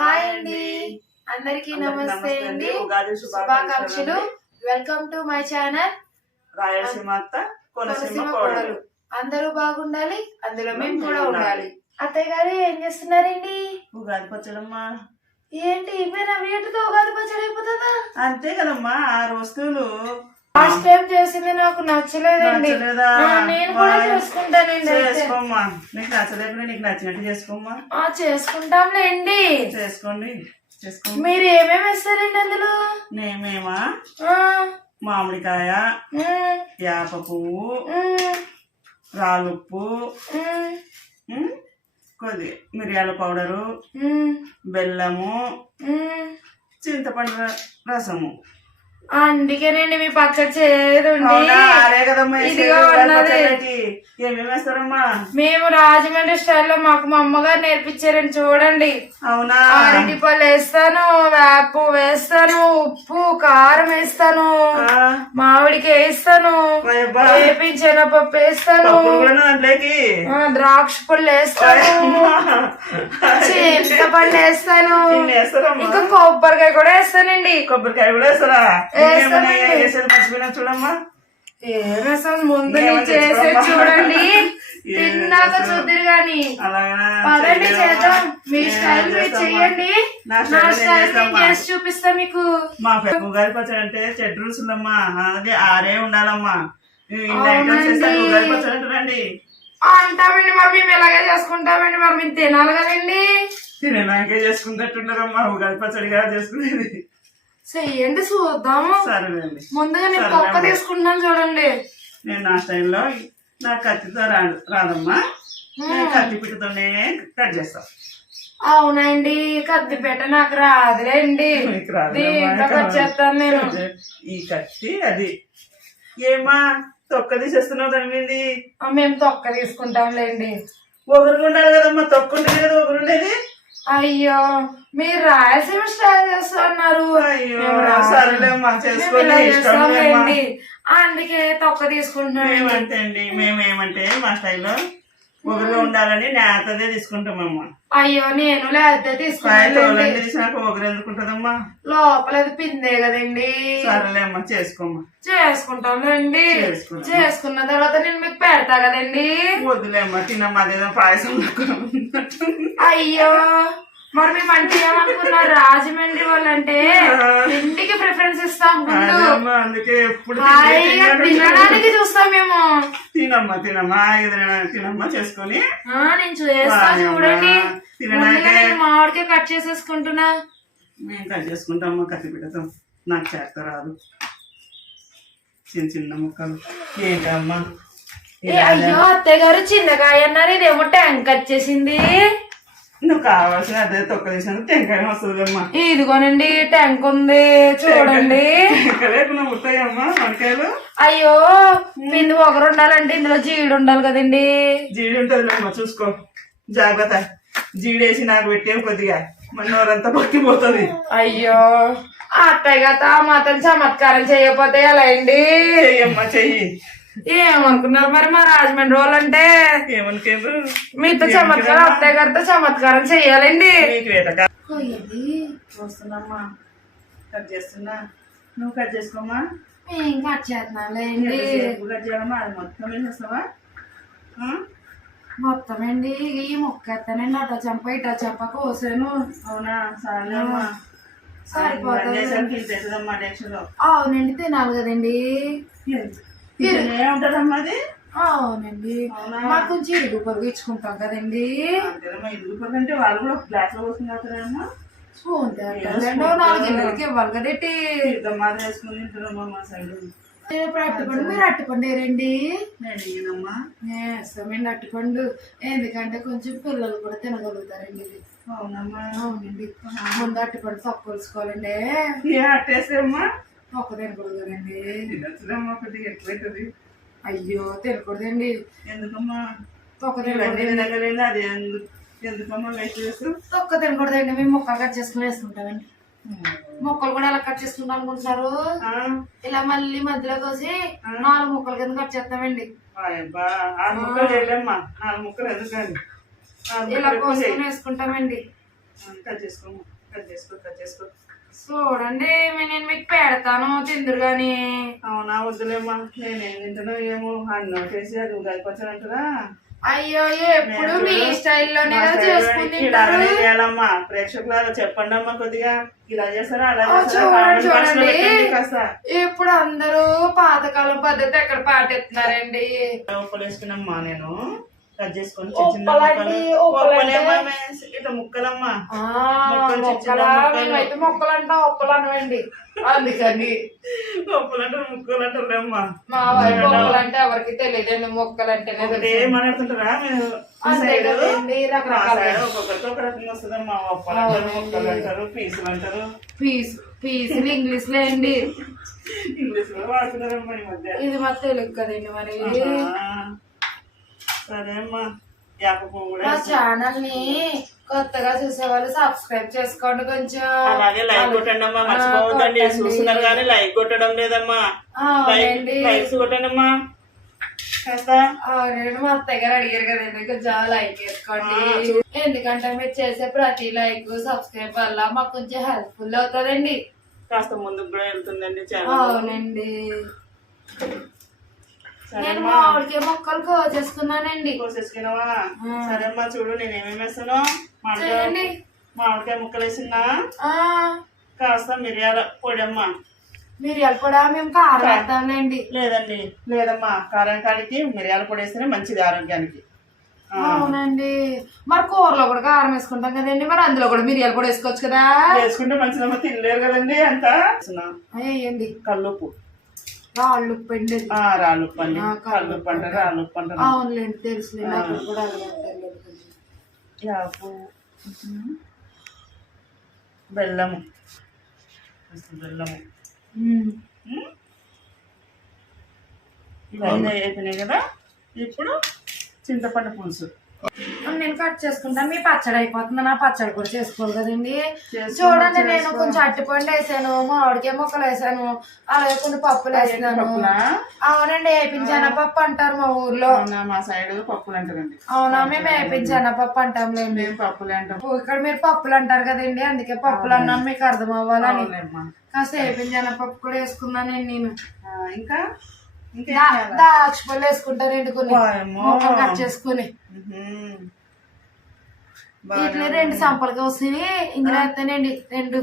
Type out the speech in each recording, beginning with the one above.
Hi అండి, అందరికీ నమస్తే అండి. ఉగాది శుభాకాంక్షలు. Welcome to my channel Rayalaseema అత్త కొనసీమ కోడలు. అందరూ బాగుండాలి, అందులో మేము కూడా ఉండాలి. అత్తయ్య గారు ఏం చేస్తున్నారండి? ఉగాది పచ్చడమ్మా. ఏంటి ఇవేనా వీటితో ఉగాది పచ్చడి అయిపోతుందా? అంతే కదమ్మా, 6 వస్తువులు. లాస్ట్ టైం చేసింది నాకు నచ్చలేదండి. నేను కూడా చేసుకుంటానండి. చేసుకోమ్మా, నీకు నచ్చలేకపోయినా నీకు నచ్చినట్టు చేసుకోమ్మా. చేసుకుంటాంలేండి. చేసుకోండి. మీరు ఏమేమి వేస్తారండి అందులో? నేమేమా మామిడికాయ, వేప పువ్వు, రాలుప్పు, కొద్ది మిరియాల పౌడరు, బెల్లము, చింతపండు రసము. అందుకేనండి మీ పచ్చడి చేయదండి. ఏమేమి వేస్తారమ్మా? మేము రాజమండ్రి స్టైల్లో మాకు మా అమ్మగారు నేర్పించారండి, చూడండి. అవునా? అరటిపళ్ళు వేస్తాను, వేపు వేస్తాను, ఉప్పు కారం వేస్తాను, మామిడికి వేస్తాను, వేపించెనపప్పు వేస్తాను, ద్రాక్ష పళ్ళు వేస్తాను, చింతపండు వేస్తాను, ఇంకా కొబ్బరికాయ కూడా వేస్తానండి. కొబ్బరికాయ కూడా వేస్తారా? మర్చిపోయినా చూడమ్మా. ముందు చేసేది చూడండి, తిన్నాక చూద్దరు గాని. పదండి చేద్దాం, మీ స్టైల్ మీరు చెయ్యండి, నా స్టైల్ చేసి చూపిస్తా మీకు. మా ఉగాది పచ్చడి అంటే చెడ్ రూల్స్ ఉందమ్మా, అలాగే 6 ఉండాలమ్మా. ఉగాది పచ్చడి అంటారండి. అంటామండి, మరి మేము ఎలాగే చేసుకుంటామండి, మరి మేము తినాలి కదండి. తినడానికే చేసుకున్నట్టున్నారమ్మా, ఉగాది పచ్చడిగా చేసుకునేది. చెయ్యండి చూద్దాము. సరేనండి. ముందుగా నేను తొక్క తీసుకుంటాను చూడండి. నేను నా స్టైల్లో నా కత్తితో రాదమ్మా, కత్తి పిట్టుతోనే కట్ చేస్తా. అవునండి, కత్తిపేట నాకు రాదులేండి, దీంట్లో కట్ చేస్తాను నేను. ఈ కత్తి అది ఏమా తొక్క తీసేస్తున్నావు దాని మీద? మేము తొక్క తీసుకుంటాంలేండి. ఒకరు ఉండాలి కదమ్మా, తొక్క ఉంటుంది కదా ఒకరుండేది. అయ్యో, మీరు రాయలసీమ స్టైల్ చేస్తున్నారు. అందుకే తొక్క తీసుకుంటున్నాం. అంతే అండి, మేమేమంటే మా స్టైల్లో ఒకరు ఉండాలని నేతదే తీసుకుంటామమ్మా. అయ్యో, నేను లేకపోతే తీసుకున్నాక ఒకరు ఎందుకుంటదమ్మా? లోపల అది పిందే కదండి. సరేలేమ్మా, చేసుకోమ్మా. చేసుకుంటాంలేండి. చేసుకున్న తర్వాత నేను మీకు పెడతా కదండి. వద్దులేమ్మా, తినమ్మా, అదేదో పాయసం. అయ్యో, మరి మేము అంటే ఏమనుకున్నారు, రాజమండ్రి వాళ్ళంటే ఇంటికి ప్రిఫరెన్స్ ఇస్తాం, అందుకే ఎప్పుడు తినడానికి చూస్తాం మేము. తినమ్మా తినమ్మా తినమ్మా చేసుకొని నేను చేస్తాను చూడండి. మామిడికాయ కట్ చేసేసుకుంటున్నా. మేము కట్ చేసుకుంటామా, కత్తి పెడతాం. నాకు చేస్తా రాదు, చిన్న చిన్న ముక్కలు. ఏంటమ్మా? అయ్యో అత్తయ్య గారు, చిన్నకాయ అన్నారు, ఇదేమో ట్యాంక్ వచ్చేసింది. నువ్వు కావాల్సిన అదే తొక్క తీసినందుకు టెంకాయ వస్తుందమ్మా. ఇదిగోనండి ట్యాంక్ ఉంది చూడండి. టెంకాయలు ఉంటాయమ్మా వంకాయలు. అయ్యో, పిండి ఒకరు ఉండాలంటే ఇందులో జీడి ఉండాలి కదండి. జీడి ఉంటదిలేమ్మా, చూసుకో జాగ్రత్త. జీడేసి నాకు పెట్టే కొద్దిగా మనోరంతా పక్కిపోతుంది. అయ్యో, అత్తయ్య గారు మాత్రం చమత్కారం చేయకపోతే ఎలా అండి? చెయ్యమ్మా, చెయ్యి. ఏమనుకున్నారు మరి మా రాజమండ్రి వాళ్ళంటే? ఏమనుకోరు, మీతో చమత్కారం, అత్తయ్య గారితో చమత్కారం చెయ్యాలండి. వస్తున్నామ్మా, కట్ చేస్తున్నా. నువ్వు కట్ చేసుకోమ్మా. ఏం కట్ చేస్తున్నాండి? కట్ చేయాలమ్మా, అది మొత్తం వేసేస్తావా? మొత్తం అండి, ఈ మొక్క ఎత్తానండి. అటో చెంప ఇటో చెంప కోసాను. అవునా? సరేమ్మా, సరిపోతుందమ్మా. అవునండి, తినాలి కదండి. ఉంటదమ్మా అది. అవునండి, మాకు కొంచెం ఇరుగు పొరుగు ఇచ్చుకుంటాం కదండి. ఇరుగు పొరుగు అంటే వాళ్ళు కూడా గ్లాస్ లో పోసుకుంటారమ్మా. స్పూన్ 4 గిన్నెలకి ఇవ్వాలి కదండి. వేసుకుని తింటారమ్మా మా సైడ్. ఇప్పుడు అట్టుపండు, మీరు అట్టుపండు వేరండి. నేనేనమ్మా వేస్తామండి అట్టుపండు, ఎందుకంటే కొంచెం పిల్లలు కూడా తినగలుగుతారండి ఇది. అవునమ్మా. అవునండి, ముందు అట్టుపండు తొక్క కోసుకోవాలండి. అట్టేసేమ్మా, తొక్క తినకూడదు కదండి. తినచ్చుదమ్మా, కొద్దిగా ఎక్కువైతుంది. అయ్యో, తినకూడదండి. ఎందుకమ్మా? తొక్క తినకూడదు. అది ఎందుకమ్మా వేస్ట్ చేస్తాం? తొక్క తినకూడదండి, మేము ముక్కలు కట్ చేసుకుని వేసుకుంటామండి. ముక్కలు కూడా ఎలా కట్ చేసుకుంటాం అనుకుంటున్నారు? ఇలా మళ్ళీ మధ్యలో కోసి 4 ముక్కల కింద కట్ చేస్తామండి. 6 ముక్కలు చేయలేమ్మా, 4 ముక్కలు ఎందుకండి? ఇలా కోసుకుని వేసుకుంటామండి. కట్ చేసుకో కట్ చేసుకో కట్ చేసుకో. చూడండి నేను మీకు పెడతాను తిందురు గాని. అవునా వద్దులేమ్మా, నేనేం తింటానో ఏమో అన్నం చేసి అది ఉగాది పచ్చడి అంటారా. అయ్యో ఎప్పుడు మీ స్టైల్లోనే కదా చేసుకుని ఇలా చేయాలమ్మా, ప్రేక్షకులు చెప్పండి అమ్మా, కొద్దిగా ఇలా చేస్తారా అలా చూడండి చూడండి కాస్త. ఇప్పుడు అందరూ పాతకాలం పద్ధతి ఎక్కడ పాటిస్తున్నారండి. ఉప్పలు వేసుకున్నామ్మా, నేను కట్ చేసుకొని ఇట్లా ముక్కలమ్మా. మేమైతే మొక్కలు అంటాం ఉప్పలు అనవండి, అందుకని ఉప్పలు అంటారు ముక్కలు అంటారులేమ్మా. మా వైపు మొక్కలు అంటే ఎవరికి తెలియదండి, మొక్కలు అంటేనే ఏమడుతుంటారా మీరు. అంతే కదండి, రకరకాల ఒక్కొక్కరికి ఒక రకంగా వస్తుందమ్మా. ఉప్పలు అంటారు ముక్కలు అంటారు పీసులు అంటారు. పీసులు ఇంగ్లీష్ లో అండి, ఇంగ్లీష్ లో వాడుతున్నారమ్మా ఈ మధ్య. ఇది మా తెలుగు కదండి మరి. సరే అమ్మా, యాప పువ్వు కూడా. మా ఛానల్ ని కొత్తగా చూసేవాళ్ళు సబ్స్క్రైబ్ చేసుకోండి కొంచెం. అలాగే లైక్ కొట్టండి అమ్మా, మర్చిపోవద్దండి. చూస్తున్నారు కానీ లైక్ కొట్టడం లేదమ్మా. లైక్స్ కొట్టండి అమ్మా కాస్త. అవునండి, మా అత్తయ్య గారు అడిగారు కదండి, కొంచెం లైక్ వేసుకోండి. ఎందుకంటే మీరు చేసే ప్రతి లైక్ సబ్స్క్రైబ్ వల్ల మాకు కొంచెం హెల్ప్ఫుల్ అవుతుందండి, కాస్త ముందుకు కూడా వెళ్తుందండి. అవునండి. నేను మామిడికాయ మొక్కలు కోసేసుకున్నానండి. కోసేసుకున్నావా? సరే అమ్మా, చూడు నేను ఏమేమి వేస్తాను. మామిడికాయ ముక్కలు వేసినా, కాస్త మిరియాల పొడి అమ్మా. మిరియాల పొడి మేము కారం వేస్తాంలేండి. లేదమ్మా, కారం కాడికి మిరియాల పొడి వేస్తేనే మంచిది ఆరోగ్యానికి. అవునండి, మరి కూరలో కూడా కారం వేసుకుంటాం కదండి, మరి అందులో కూడా మిరియాల పొడి వేసుకోవచ్చు కదా. వేసుకుంటే మంచిదమ్మా, తినలేరు కదండి అంత. వేయండి కల్లుప్పు, రాళ్ళుప్పు అండి. రాళ్ళుప్పు అండి, కల్లుప్పు అంటారు రాళ్ళుప్పు అంటారు. అవునులేండి, తెలుసులేండి, అక్కడ కూడా యాపు, బెల్లము బెల్లము ఇవన్నీ అయిపోయినాయి కదా. ఇప్పుడు చింతపండు పులుసు నేను కట్ చేసుకుంటాను. మీ పచ్చడి అయిపోతుంది, నా పచ్చడి కూడా చేసుకోవాలి కదండి. చూడండి, నేను కొంచెం అట్టిపండు వేసాను, మామిడికాయ ముక్కలు వేసాను, అలాగే కొన్ని పప్పులు వేసాను. అవునండి, వేపించానపప్పు అంటారు మా ఊర్లో. మా సైడ్ పప్పులు అంటారండి. అవునా, మేము వేపించానపప్పు అంటాం లేండి. పప్పులు అంటాం. ఇక్కడ మీరు పప్పులు అంటారు కదండి, అందుకే పప్పులు అన్నాను మీకు అర్థం అవ్వాలని. కాస్త వేపించానపప్పు కూడా వేసుకున్నానండి నేను. ఇంకా దాక్ష పళ్ళు వేసుకుంటానండి కొన్ని మొక్కలు కట్ చేసుకుని. వీటిని 2 సంపలుగా వస్తాయి, ఇందులో వేస్తానండి 2.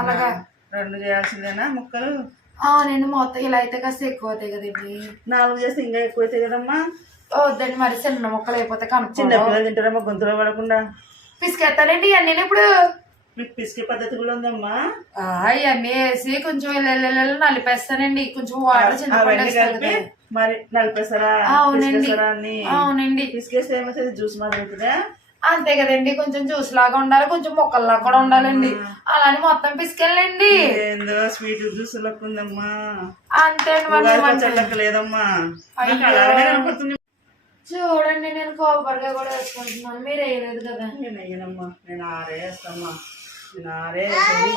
అలాగా 2 చేయాల్సిందేనా ముక్కలు? అవునండి, మొత్తం ఇలా అయితే కాస్త ఎక్కువ అవుతాయి కదండి. 4 చేస్తే ఇంకా ఎక్కువ అవుతాయి కదమ్మా. వద్దండి, మరి చిన్న మొక్కలు అయిపోతే చిన్న పిల్లలు తింటారమ్మా గొంతులో పడకుండా. పిసికేస్తానండి ఇవన్నీ. ఇప్పుడు మీకు పిసికే పద్ధతి కూడా ఉందమ్మా. ఇవన్నీ వేసి కొంచెం నలిపేస్తానండి, కొంచెం వాటర్ చింతపండు మరి నలిపేస్తారా? అవునండి, పిసికేస్తే ఏమవుతుంది, జ్యూస్ మాదిరి అవుతుందా? అంతే కదండి, కొంచెం జ్యూస్ లాగా ఉండాలి, కొంచెం మొక్కల్లాగా కూడా ఉండాలండి. అలానే మొత్తం పిసికెళ్ళండి. ఏందో స్వీట్ జ్యూస్ లెక్క ఉందమ్మా. అంతే లేదమ్మా. చూడండి, నేను కొబ్బరికాయ కూడా వేసుకుంటున్నాను, మీరు వేయలేదు కదా. నేను వేయనమ్మా, నేను ఆరేస్తామ్మా.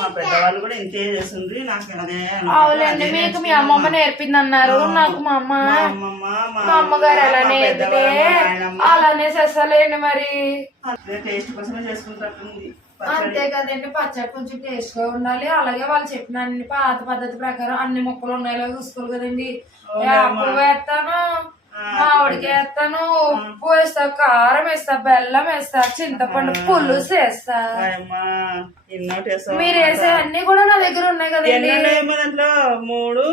మా పెద్దవాళ్ళు కూడా ఇంతే చేస్తుంది. నాకు అదే. అవునండి, మీకు మీ అమ్మమ్మ నేర్పింది అన్నారు, నాకు మా అమ్మగారు ఎలా నేర్పితే అలానే చేస్తాలేండి. మరి టేస్ట్ కోసమే చేసుకుంటుంది. అంతే కదండి, పచ్చడి కొంచెం టేస్ట్ గా ఉండాలి. అలాగే వాళ్ళు చెప్పిన అన్ని పాత పద్ధతి ప్రకారం అన్ని మొక్కలు ఉన్నాయో చూసుకోవాలి కదండి. ఆకులు వేస్తాను, మామిడికి వేస్తాను, ఉప్పు వేస్తా, కారం వేస్తా, బెల్లం వేస్తా, చింతపండు పులుసు వేస్తా. మీరు వేసే అన్ని కూడా నా దగ్గర ఉన్నాయి కదండి. దాంట్లో 3,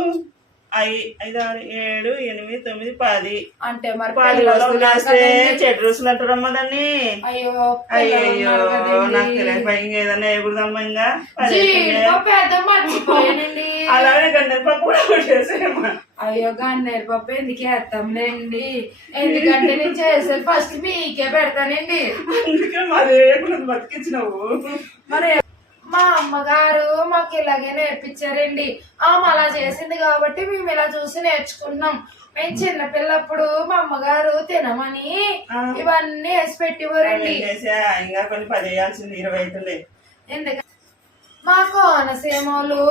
5, 6, 7, 8, 9, 10 అంటే మరి 10 రోజులు చెడు రోజులు అంటారమ్మా దాన్ని. అయ్యో నాకు తెలియదు, ఏదన్నా వేయకూడదమ్మా. ఇంకా మర్చిపోయానండి. అలాగే గండపప్పు కూడా కొట్టేసేయమ్మా. అయ్యో గన్నేరు పప్పు ఎందుకు వేస్తాంలేండి, ఎందుకంటే నేను చేసేది ఫస్ట్ మీకే పెడతానండి. అందుకే మరి బతికించినావు. మరి మా అమ్మగారు మాకు ఇలాగే నేర్పించారండి. ఆమె అలా చేసింది కాబట్టి మేము ఇలా చూసి నేర్చుకున్నాం. మేము చిన్నపిల్లప్పుడు మా అమ్మగారు తినమని ఇవన్నీ వేసి పెట్టేవారండి. ఇంకా కొన్ని 10 వేయాల్సింది 20 అవుతుంది. ఎందుకంటే మా కోనసీమలు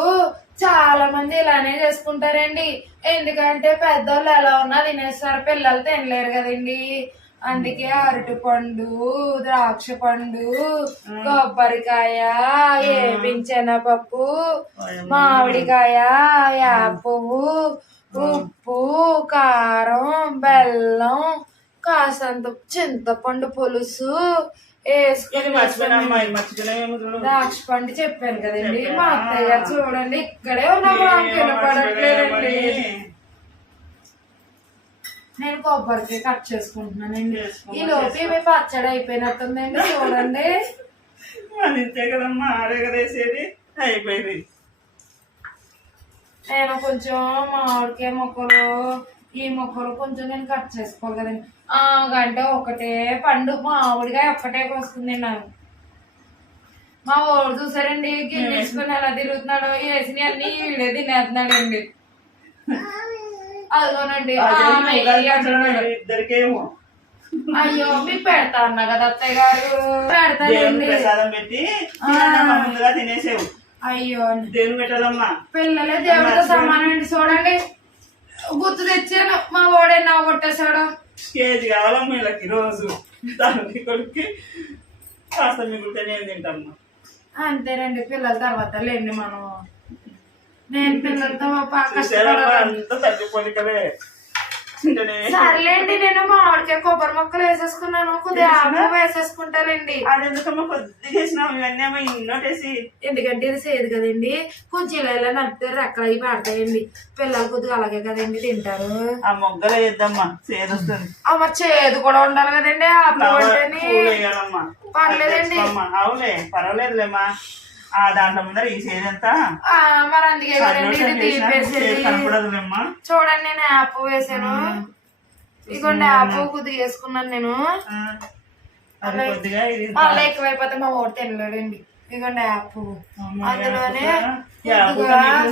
చాలా మంది ఇలానే చేసుకుంటారండి. ఎందుకంటే పెద్దోళ్ళు ఎలా ఉన్నా తినేస్తారు, పిల్లలు తినలేరు కదండి. అందుకే అరటి పండు, ద్రాక్ష పండు, కొబ్బరికాయ, శనగపప్పు, మామిడికాయ, యాప పువ్వు, ఉప్పు, కారం, బెల్లం, కాసంత చింతపండు పులుసు వేసుకొని ద్రాక్ష పండు చెప్పాను కదండి. మా అత్తయ్య గారు చూడండి ఇక్కడే ఉన్నాము, వినపడట్లేదండి. నేను కొబ్బరికాయ కట్ చేసుకుంటున్నానండి. ఈ లోపు మీ పచ్చడి అయిపోయినట్టుందండి. చూడండి అంతే కదమ్మా, ఆడే కదేసేది అయిపోయింది. నేను కొంచెం మామిడికాయ ముక్కలు, ఈ ముక్కలు కొంచెం నేను కట్ చేసుకోవాలి కదండి. గంటే ఒకటే పండు మామిడికాయ ఒక్కటే వస్తుంది నాకు. మా ఊరు చూసారండి, గిన్నెసుకుని ఎలా తిరుగుతున్నాడు, వేసిన అన్ని వీడే తినేస్తున్నాడండి. అదిగోనండి ఇద్దరికేమో. అయ్యో మీకు పెడతా అన్నా కదా అత్తయ్య గారు, పెడతానండి. ముందుగా తినేసేవు. అయ్యో దేవుని పెట్టదమ్మా, పిల్లలే దేవుడితో సమానం అండి. చూడండి గుర్తు తెచ్చాను, మా ఓడే నవ్వు కొట్టేశాడు. కేజీ కావాలమ్మా వీళ్ళకి రోజు. దానికి కొడుక్కి కాస్త మిగిలితే నేను తింటమ్మా. అంతేనండి, పిల్లల తర్వాత లేండి మనం. నేను పిల్లలతో అంత తల్లి పొలికలే. సర్లేండి, నేను మామిడికాయ కొబ్బరి మొక్కలు వేసేసుకున్నాను, కొద్దిగా ఆకు వేసేసుకుంటానండి. అది ఎందుకమ్మా కొద్దిగా వేసినావు ఇవన్నీ అమ్మా ఇన్నోటేసి? ఎందుకంటే ఇది సేదు కదండి, కొంచెం ఇలా నడిపితే రెక్కలు అవి పడతాయండి. పిల్లలు కొద్దిగా అలాగే కదండి తింటారు. ఆ మొగ్గలు వేద్దామ్మా, సేదు వస్తుంది. అమ్మ చేదు కూడా ఉండాలి కదండి, ఆకు వేయాలమ్మా. పర్లేదండి. అవులే పర్వాలేదులేమ్మా. ఆ దాంట్లో ముందర ఈ సేదంతా మరి అందుకే కనపడదులేమ్మా. చూడండి నేను యాప్ వేసాను, ఇదిగోండి యాప్ కొద్దిగా వేసుకున్నాను నేను. మళ్ళీ ఎక్కువైపోతే మా ఓటు తినలేడండి. ఇదిగోండి యాప్, అందులోనే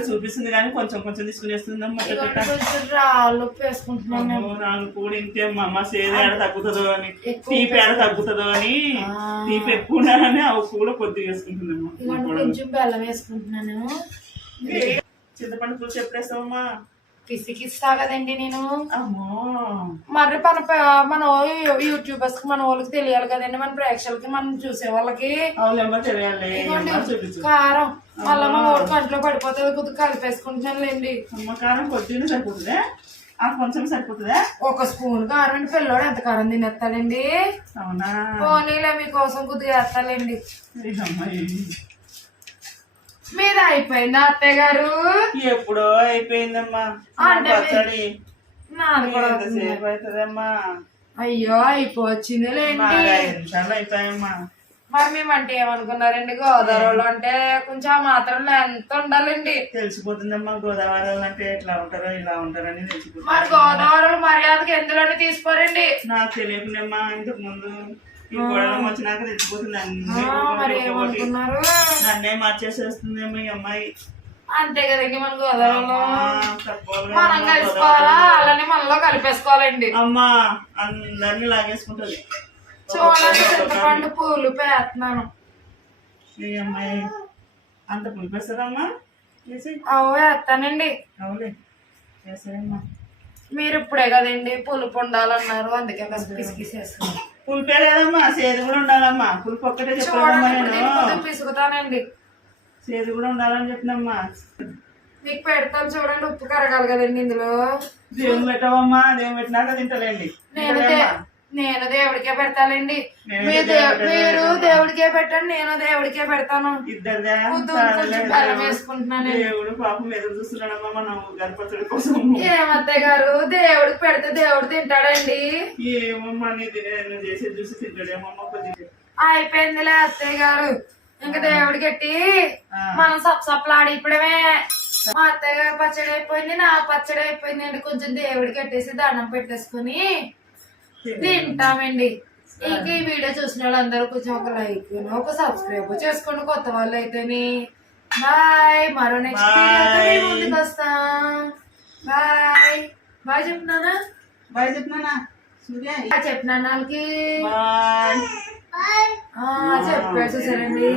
చూపిస్తుంది కానీ కొంచెం కొంచెం తీసుకునేస్తుందమ్మా. కొంచెం రాళ్ళు వేసుకుంటున్నాను. రాళ్ళు కూడా ఇంకేమ్మా, సేద ఏడ తగ్గుతుందో అని, తీపి ఏడ తగ్గుతుందో అని, తీపి ఎక్కువ ఉండాలని ఆ ఉప్పు కూడా కొద్దిగా వేసుకుంటుందమ్మా. కొంచెం బెల్లం వేసుకుంటున్నాను. చింతపండు పులుసు ఎప్పుడు వేస్తావమ్మా? పిసికిస్తా కదండి నేను. అమ్మో, మరి మన యూట్యూబర్స్ కి మన వాళ్ళకి తెలియాలి కదండి, మన ప్రేక్షకులకి, మనం చూసే వాళ్ళకి. కారం మళ్ళీ మా ఊరు కంట్లో పడిపోతుంది, కొద్దిగా కలిపేసుకుంటానులేండి. కారం కొద్దిగా సరిపోతుందా? కొంచెం సరిపోతుందా? ఒక స్పూన్ కారం అండి, పిల్లోడు ఎంత కారం తినేస్తాడండి. అవునా? పోనీలే మీకోసం కొద్దిగా వేస్తానండి. మీద అయిపోయిందా అత్తయ్య గారు? ఎప్పుడో అయిపోయిందమ్మా. నాది కూడా సేపు అవుతుందమ్మా. అయ్యో అయిపోవచ్చింది లేండి. 5 నిమిషాలు అయిపోయామ్మా. మరి మేమంటే ఏమనుకున్నారండి, గోదావరిలో అంటే కొంచెం ఆ మాత్రం ఎంత ఉండాలండి. తెలిసిపోతుందమ్మా, గోదావరి అంటే ఎట్లా ఉంటారో ఇలా ఉంటారని తెలిసిపోతుంది. మరి గోదావరిలో మర్యాదకి ఎందులోనే తీసుకోరండి. నాకు తెలియకుండామ్మా, ఇంతకు ముందు ఈ గొడవలు వచ్చినాక తెలిసిపోతుంది. మరి ఏమనుకున్నారు, నన్నే మార్చేసేస్తుందేమో ఈ అమ్మాయి. అంతే కదండి, మన గోదావరిలో మనం కలిసిపోవాలా, అలానే మనలో కలిపేసుకోవాలండి. అమ్మా అందరినీ లాగేసుకుంటది. చూడండి చింతపండు పూలు పేస్తున్నాను. ఈ అమ్మాయి అంత పులిపేస్తారమ్మా? అవు వేస్తానండి. అవులే వేసారమ్మా. మీరు ఇప్పుడే కదండి పులుపు ఉండాలన్నారు, అందుకే పిసికిసేసుకున్నాను. పులిపే లేదమ్మా, సేదు కూడా ఉండాలమ్మా. పులుపు ఒక్కటే చెప్పాలమ్మా, నేను పిసుకుతానండి. సేదు కూడా ఉండాలని చెప్పినమ్మా. మీకు పెడతాను చూడండి, ఉప్పు కరగాలి కదండి ఇందులో. దేవుని పెట్టవమ్మా, దేవుని పెట్టినాక తింటలేండి. నేను దేవుడికే పెడతానండి. మీరు దేవుడికే పెట్టండి, నేను దేవుడికే పెడతాను. బెల్లం వేసుకుంటున్నాను. దేవుడు పాపం ఎదురు చూస్తున్నాడమ్మా మనం గణపతుడి కోసం. ఏమత్తయ్య గారు, దేవుడికి పెడితే దేవుడు తింటాడండి. ఏమమ్మా నీ చేసి చూసి తింటాడేమమ్మా. కొద్దిగా అయిపోయిందిలే అత్తయ్య గారు, ఇంకా దేవుడికి ఎట్టి మనం సప్సప్లాడి ఇప్పుడమే. మా అత్తయ్య గారు పచ్చడి అయిపోయింది, నా పచ్చడి అయిపోయింది అండి. కొంచెం దేవుడికి కట్టేసి దండం పెట్టేసుకుని తింటామండి. ఇంక ఈ వీడియో చూసిన వాళ్ళందరూ కొంచెం ఒక లైక్ ఒక సబ్స్క్రైబ్ చేసుకోండి, కొత్త వాళ్ళు అయితేని. బాయ్, మరో నెక్స్ట్ వీడియోతో ముందుకు వస్తాం. బాయ్ బాయ్ చెప్తున్నానా? బాయ్ చెప్తున్నానా? చెప్పినా వాళ్ళకి చెప్పాడు చూసారండి.